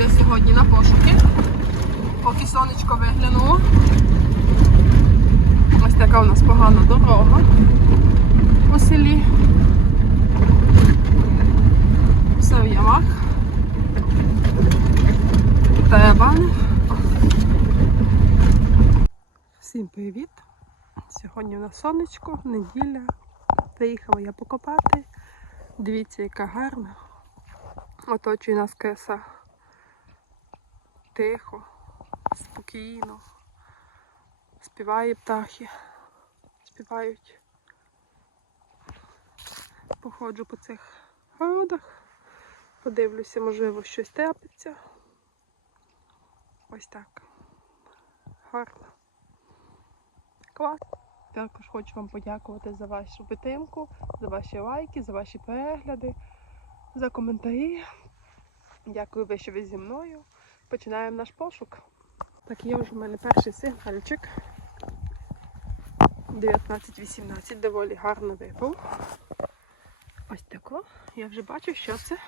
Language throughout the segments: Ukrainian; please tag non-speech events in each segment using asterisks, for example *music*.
Я сьогодні на пошуки. Поки сонечко виглянуло. Ось така у нас погана дорога у селі. Все в ямах. Тарабани. Всім привіт! Сьогодні у нас сонечко, неділя. Приїхала я покопати. Дивіться, яка гарна. Оточує нас краса. Тихо, спокійно. Співає птахи. Співають. Походжу по цих городах. Подивлюся, можливо, щось трапиться. Ось так. Гарно. Клас. Також хочу вам подякувати за вашу підтримку, за ваші лайки, за ваші перегляди, за коментарі. Дякую що ви зі мною. Починаємо наш пошук. Так, є вже в мене перший сигнальчик. 19-18, доволі гарно випав. Ось тако. Я вже бачу, що це.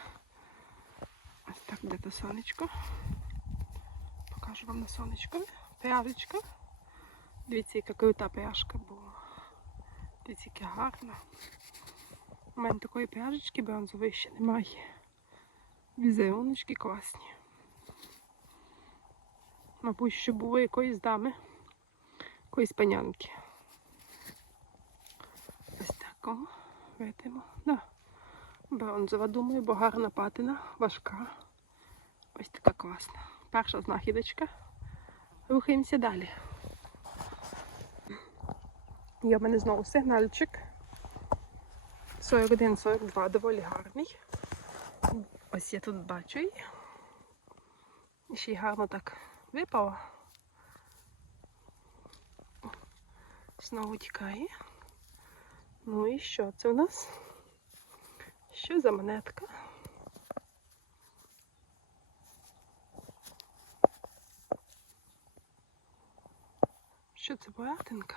Ось так де то сонечко. Покажу вам на сонечко. Пряжечка. Дивіться, яка крута пряжка була. Дивіться, яка гарна. У мене такої пряжечки бронзової ще немає. Візеруночки класні. Мабуть, що було якоїсь дами, якоїсь панянки. Ось так, о, видимо. Да. Бронзова, думаю, бо гарна патина, важка. Ось така класна. Перша знахідочка. Рухаємося далі. Є в мене знову сигнальчик. 41-42, доволі гарний. Ось я тут бачу її. Ще й гарно так випала. Знову тікає. Ну і що це у нас? Що за монетка? Що це боратинка?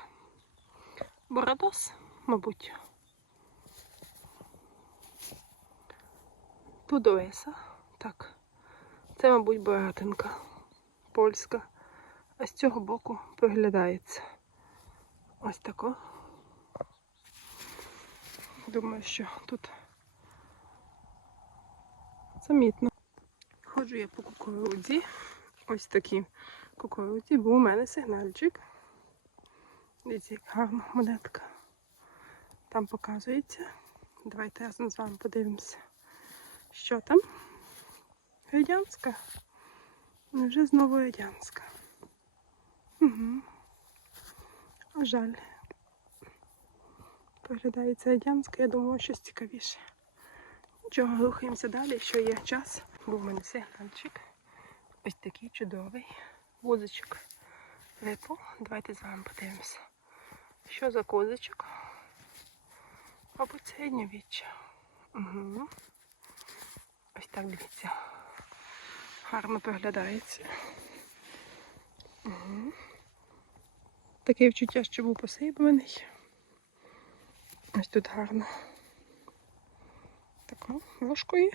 Бородос, мабуть. Тудоеса. Так. Це, мабуть, боратинка. Польська. А з цього боку приглядається. Ось тако. Думаю, що тут замітно. Ходжу я по кукурудзі. Ось такі кукурудзі, бо у мене сигнальчик. Дивіться, як гарна монетка. Там показується. Давайте разом з вами подивимося. Що там? Радянська. Невже знову радянська? Угу. А жаль. Поглядається радянська, я думаю, щось цікавіше. Нічого, рухаємося далі, що є час. Був у мене сигнальчик. Ось такий чудовий вузочок. Випав. Давайте з вами подивимося. Що за козичок? Мабуть, середньовіччя. Угу. Ось так дивіться. Гарно проглядається. Угу. Таке відчуття, що був посипаний. Ось тут гарно. Тако, ложкою.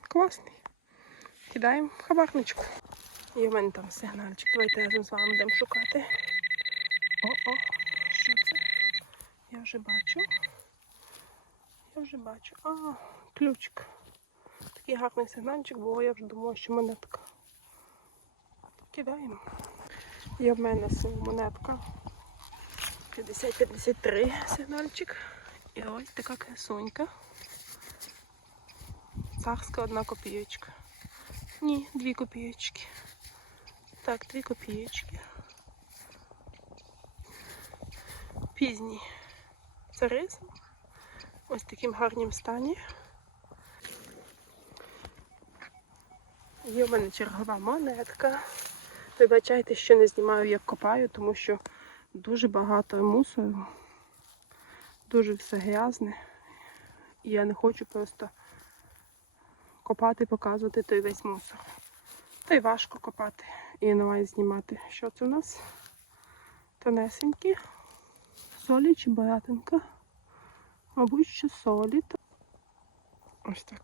Класний. Кидаємо в хабарничку. І в мене там сигнальчик. Давайте разом з вами будемо шукати. О-о, що це? Я вже бачу. Я вже бачу. А, ключик. Такий гарний сигнальчик, бо я вже думала, що монетка. Кидаємо. Є в мене монетка. 50-53 сигнальчик. І ось така красунька. Царська одна копієчка. Ні, дві копієчки. Так, дві копієчки. Пізній царизм. Ось таким гарнім стані. Є в мене чергова монетка. Вибачайте, що не знімаю, як копаю, тому що дуже багато мусору. Дуже все грязне. І я не хочу просто копати, показувати той весь мусор. Та й важко копати. І немає знімати. Що це у нас? Тонесенькі. Солі чи баратинка? Мабуть, що солі. Ось так.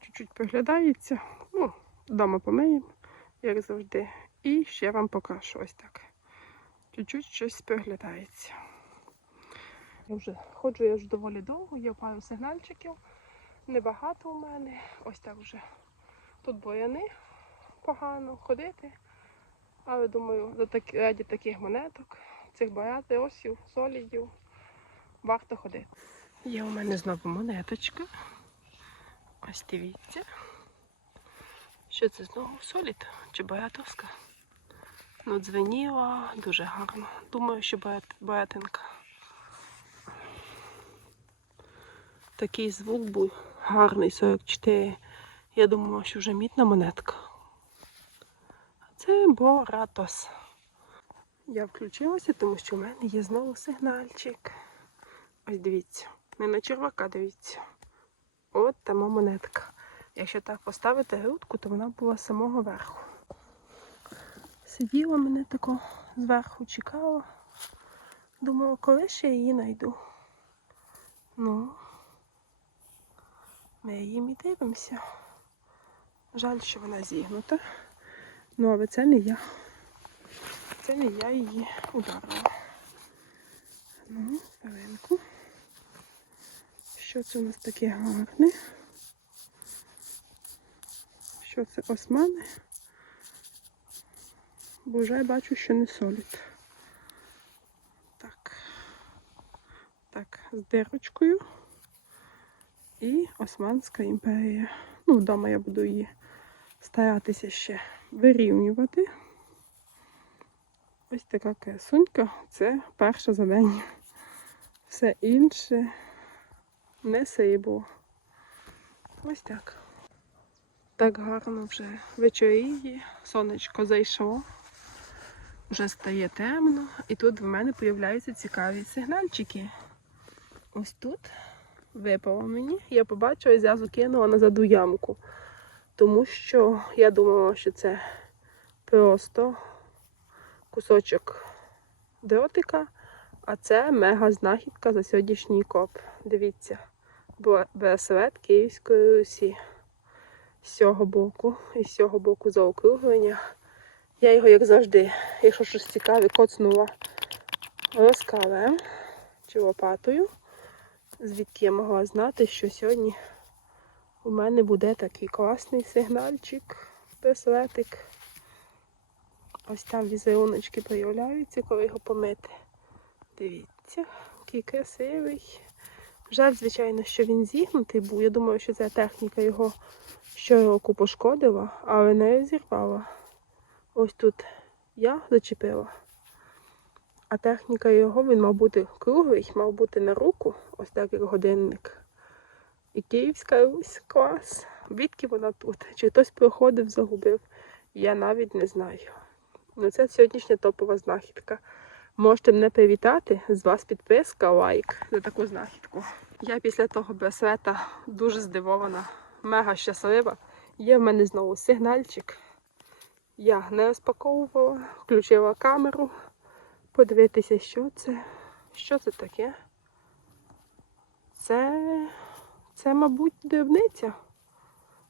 Чуть-чуть приглядається. Ну, Вдома помиємо, як завжди. І ще вам покажу ось так. Чуть-чуть щось приглядається. Я вже ходжу я вже доволі довго, є пару сигнальчиків. Небагато у мене. Ось так вже. Тут бояни погано ходити. Але думаю, за так, раді таких монеток, цих баратиосів, солідів, варто ходити. Є у мене знову монеточка. Ось дивіться. Що це знову солід чи баратовська? Ну, дзвеніла дуже гарно. Думаю, що баратинка. Такий звук був гарний 44. Я думала, що вже мітна монетка. А Це Боратос. Я включилася, тому що в мене є знову сигнальчик. Ось дивіться. Не на червака дивіться. От там монетка. Якщо так поставити грудку, то вона була з самого верху. Сиділа мене тако зверху, чекала. Думала, коли я її знайду. Ну, ми її і дивимося. Жаль, що вона зігнута. Ну, але це не я. Це не я її ударила. Ну, хвилинку. Що це у нас таке гарне? Що це османи? Бо вже бачу, що не солід. Так. Так, з дирочкою. І Османська імперія. Ну, вдома я буду її старатися ще вирівнювати. Ось така красунька. Це перше завдання. Все інше не сибло. Ось так. Так гарно вже вечоріє, сонечко зайшло, вже стає темно, і тут в мене з'являються цікаві сигнальчики. Ось тут випало мені. Я побачила і зразу кинула назад у ямку. Тому що я думала, що це просто кусочок дротика, а це мега знахідка за сьогоднішній коп. Дивіться, браслет Київської Русі. З цього боку і з цього боку заокруглення. Я його, як завжди, якщо щось цікаве, коцнула розкалем чи лопатою, звідки я могла знати, що сьогодні у мене буде такий класний сигнальчик, браслетик. Ось там візеруночки проявляються, коли його помити. Дивіться, який красивий. Жаль, звичайно, що він зігнутий був. Я думаю, що ця техніка його щороку пошкодила, але не розірвала. Ось тут я зачепила. А техніка його, він мав бути круглий, мав бути на руку, ось так як годинник. І Київська Русь, клас. Відки вона тут? Чи хтось проходив, загубив? Я навіть не знаю. Ну, це сьогоднішня топова знахідка. Можете мене привітати, з вас підписка, лайк за таку знахідку. Я після того браслета дуже здивована, мега щаслива. Є в мене знову сигнальчик. Я не розпаковувала, включила камеру, подивитися, що це. Що це таке? Це, це, мабуть, дрібниця.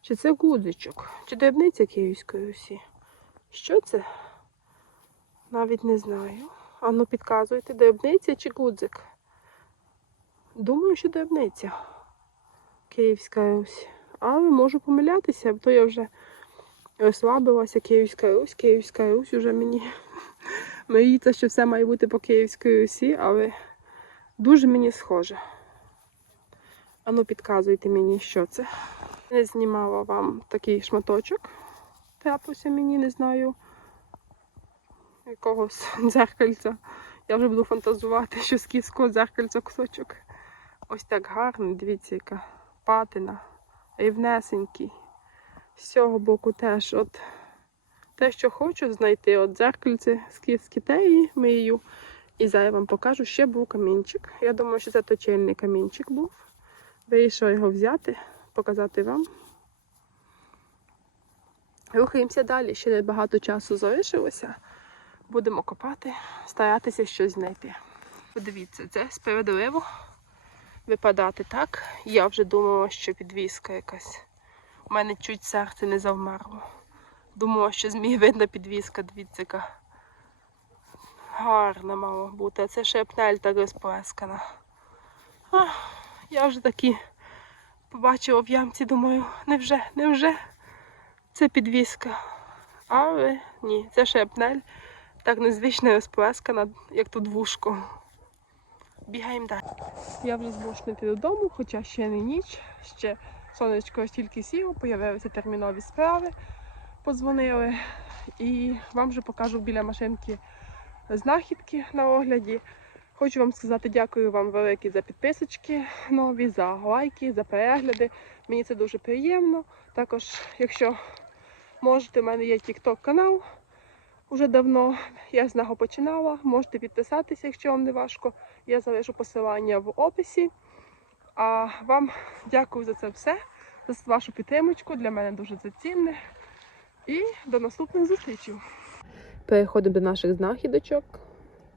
Чи це гудзичок? Чи дрібниця Київської Русі? Що це? Навіть не знаю. Ану, підказуйте, дрібниця чи гудзик? Думаю, що дрібниця. Київська Русь. Але можу помилятися, бо то я вже розслабилася. Київська Русь, Київська Русь уже мені *laughs* мріється, що все має бути по Київській Русі, але дуже мені схоже. Ану, підказуйте мені, що це. Не знімала вам такий шматочок. Трапився мені, не знаю якогось *laughs* дзеркальця. Я вже буду фантазувати, що з київського дзеркальця кусочок. Ось так гарно, дивіться, яка патина, рівнесенький. З цього боку теж от те, що хочу знайти, от дзеркальце з київської мию. І зараз я вам покажу, ще був камінчик. Я думаю, що це точильний камінчик був. Вирішила його взяти, показати вам. Рухаємося далі, ще не багато часу залишилося. Будемо копати, старатися щось знайти. Подивіться, це справедливо випадати так. Я вже думала, що підвіска якась. У мене чуть серце не завмерло. Думала, що змій видна підвіска, яка Гарна мала бути. А це шепнель так розплескана. Я вже такі побачила в ямці, думаю, невже, невже це підвіска. Але ні, це шепнель. Так незвично розплескана, як тут вушко. Бігаємо далі. Я вже змушена додому, хоча ще не ніч. Ще сонечко тільки сіло, появилися термінові справи, подзвонили. І вам вже покажу біля машинки знахідки на огляді. Хочу вам сказати дякую вам велике за підписочки нові, за лайки, за перегляди. Мені це дуже приємно. Також, якщо можете, в мене є TikTok канал уже давно. Я з нього починала. Можете підписатися, якщо вам не важко. Я залишу посилання в описі. А вам дякую за це все, за вашу підтримку. Для мене дуже це цінне. І до наступних зустрічей. Переходимо до наших знахідочок.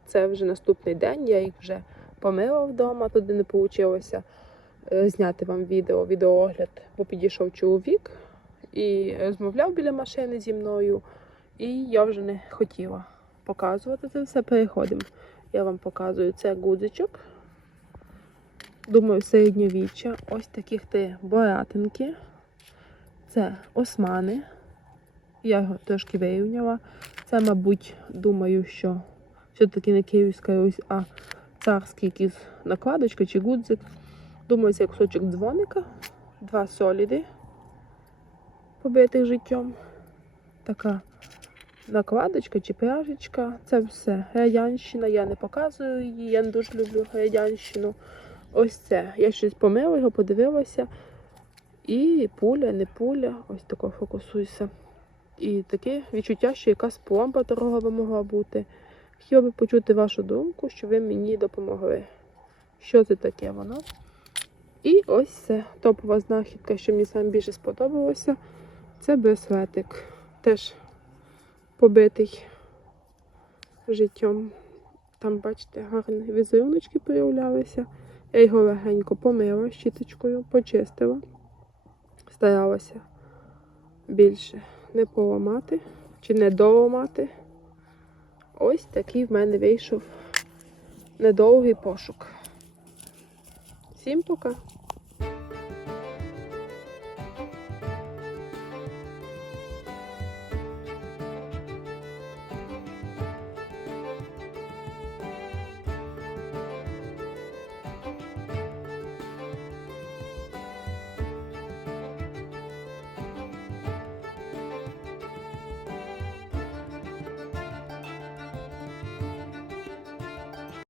Це вже наступний день, я їх вже помила вдома, туди не вийшло зняти вам відео, відеоогляд, бо підійшов чоловік і розмовляв біля машини зі мною. І я вже не хотіла показувати це все. Переходимо. Я вам показую це гудзичок. Думаю, середньовіччя. Ось таких три боратинки. Це османи. Я його трошки вирівняла. Це, мабуть, думаю, що все-таки не Київська Русь, а царський якийсь накладочка чи гудзик. Думаю, це кусочок дзвоника, два соліди, побитих життям. Така накладочка чи пряжечка. Це все. Радянщина, я не показую її, я не дуже люблю радянщину. Ось це. Я щось помила його, подивилася. І пуля, не пуля, ось тако фокусуйся. І таке відчуття, що якась пломба торгова могла бути. Хотіла би почути вашу думку, що ви мені допомогли. Що це таке воно? І ось це топова знахідка, що мені саме більше сподобалося. Це браслетик. Теж побитий життям. Там, бачите, гарні візеруночки появлялися. Я його легенько помила щіточкою, почистила. Старалася більше не поламати чи не доламати. Ось такий в мене вийшов недовгий пошук. Всім пока!